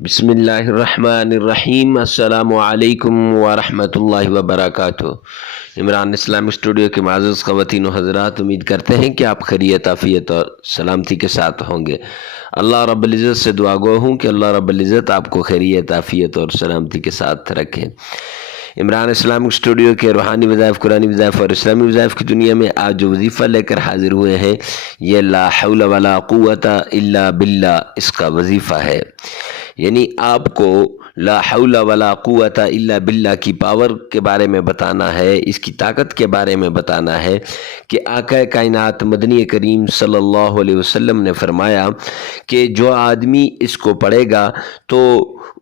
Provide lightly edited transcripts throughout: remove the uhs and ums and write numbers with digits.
بسم اللہ الرحمن الرحیم۔ السلام علیکم ورحمۃ اللہ وبرکاتہ۔ عمران اسلام اسٹوڈیو کے معزز خواتین و حضرات، امید کرتے ہیں کہ آپ خیریت عافیت اور سلامتی کے ساتھ ہوں گے۔ اللہ رب العزت سے دعا گو ہوں کہ اللہ رب العزت آپ کو خیریت عافیت اور سلامتی کے ساتھ رکھیں۔ عمران اسلامک اسٹوڈیو کے روحانی وظائف، قرآنی وظائف اور اسلامی وظائف کی دنیا میں آج جو وظیفہ لے کر حاضر ہوئے ہیں، یہ لا حول ولا قوت الا باللہ اس کا وظیفہ ہے۔ یعنی آپ کو لا حول ولا قوت الا باللہ کی پاور کے بارے میں بتانا ہے، اس کی طاقت کے بارے میں بتانا ہے کہ آقا کائنات مدنی کریم صلی اللہ علیہ وسلم نے فرمایا کہ جو آدمی اس کو پڑھے گا تو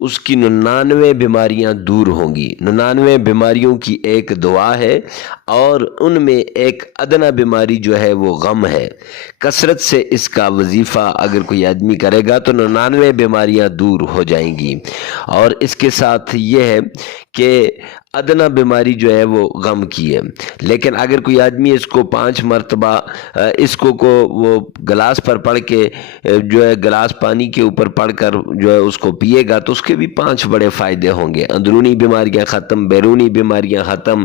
اس کی 99 بیماریاں دور ہوں گی۔ 99 بیماریوں کی ایک دعا ہے، اور ان میں ایک ادنا بیماری جو ہے وہ غم ہے۔ کثرت سے اس کا وظیفہ اگر کوئی آدمی کرے گا تو 99 بیماریاں دور ہو جائیں گی۔ اور اس کے ساتھ یہ ہے کہ ادنا بیماری جو ہے وہ غم کی ہے، لیکن اگر کوئی آدمی اس کو 5 مرتبہ اس کو وہ گلاس پر پڑھ کے جو ہے گلاس پانی کے اوپر پڑھ کر جو ہے اس کو پیے گا تو اس کے بھی 5 بڑے فائدے ہوں گے۔ اندرونی بیماریاں ختم، بیرونی بیماریاں ختم،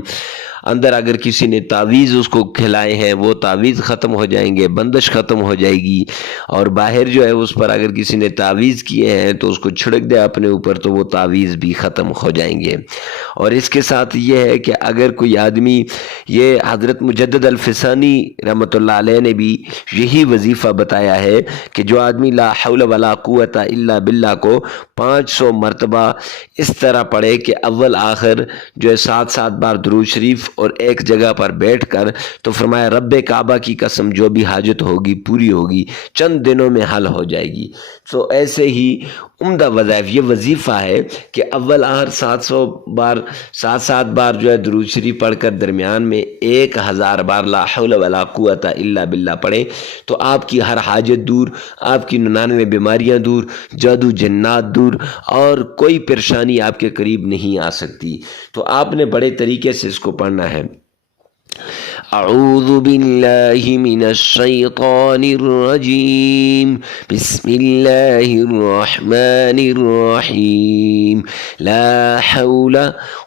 اندر اگر کسی نے تعویذ اس کو کھلائے ہیں وہ تعویذ ختم ہو جائیں گے، بندش ختم ہو جائے گی، اور باہر جو ہے اس پر اگر کسی نے تعویذ کیے ہیں تو اس کو چھڑک دے اپنے اوپر تو وہ تعویذ بھی ختم ہو جائیں گے۔ اور اس کے ساتھ یہ ہے کہ اگر کوئی آدمی، یہ حضرت مجدد الفسانی رحمۃ اللہ علیہ نے بھی یہی وظیفہ بتایا ہے کہ جو آدمی لا حول ولا قوت الا باللہ کو 500 مرتبہ اس طرح پڑھے کہ اول آخر جو ہے 7 بار درود شریف اور ایک جگہ پر بیٹھ کر، تو فرمایا رب کعبہ کی قسم جو بھی حاجت ہوگی پوری ہوگی، چند دنوں میں حل ہو جائے گی۔ تو ایسے ہی عمدہ وظائف یہ وظیفہ ہے کہ اول آخر 7 بار جو ہے درود شریف پڑھ کر درمیان میں 1000 بار لا حول ولا قوت الا باللہ پڑھیں تو آپ کی ہر حاجت دور، آپ کی 99 بیماریاں دور، جادو جنات دور، اور کوئی پریشانی آپ کے قریب نہیں آ سکتی۔ تو آپ نے بڑے طریقے سے اس کو پڑھنا ہے۔ اعوذ باللہ من الشیطان الرجیم، بسم اللہ الرحمن الرحیم، لا حول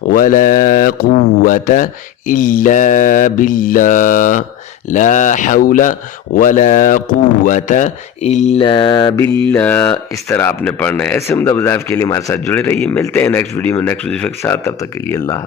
ولا قوت الا باللہ، لا حول ولا قوت الا باللہ، اس طرح آپ نے پڑھنا ہے۔ ایسے عمدہ وظائف کے لیے ہمارے ساتھ جڑے رہیے۔ ملتے ہیں نیکسٹ ویڈیو میں نیکسٹ وظیفے کے ساتھ، تب تک کے لیے اللہ حافظ۔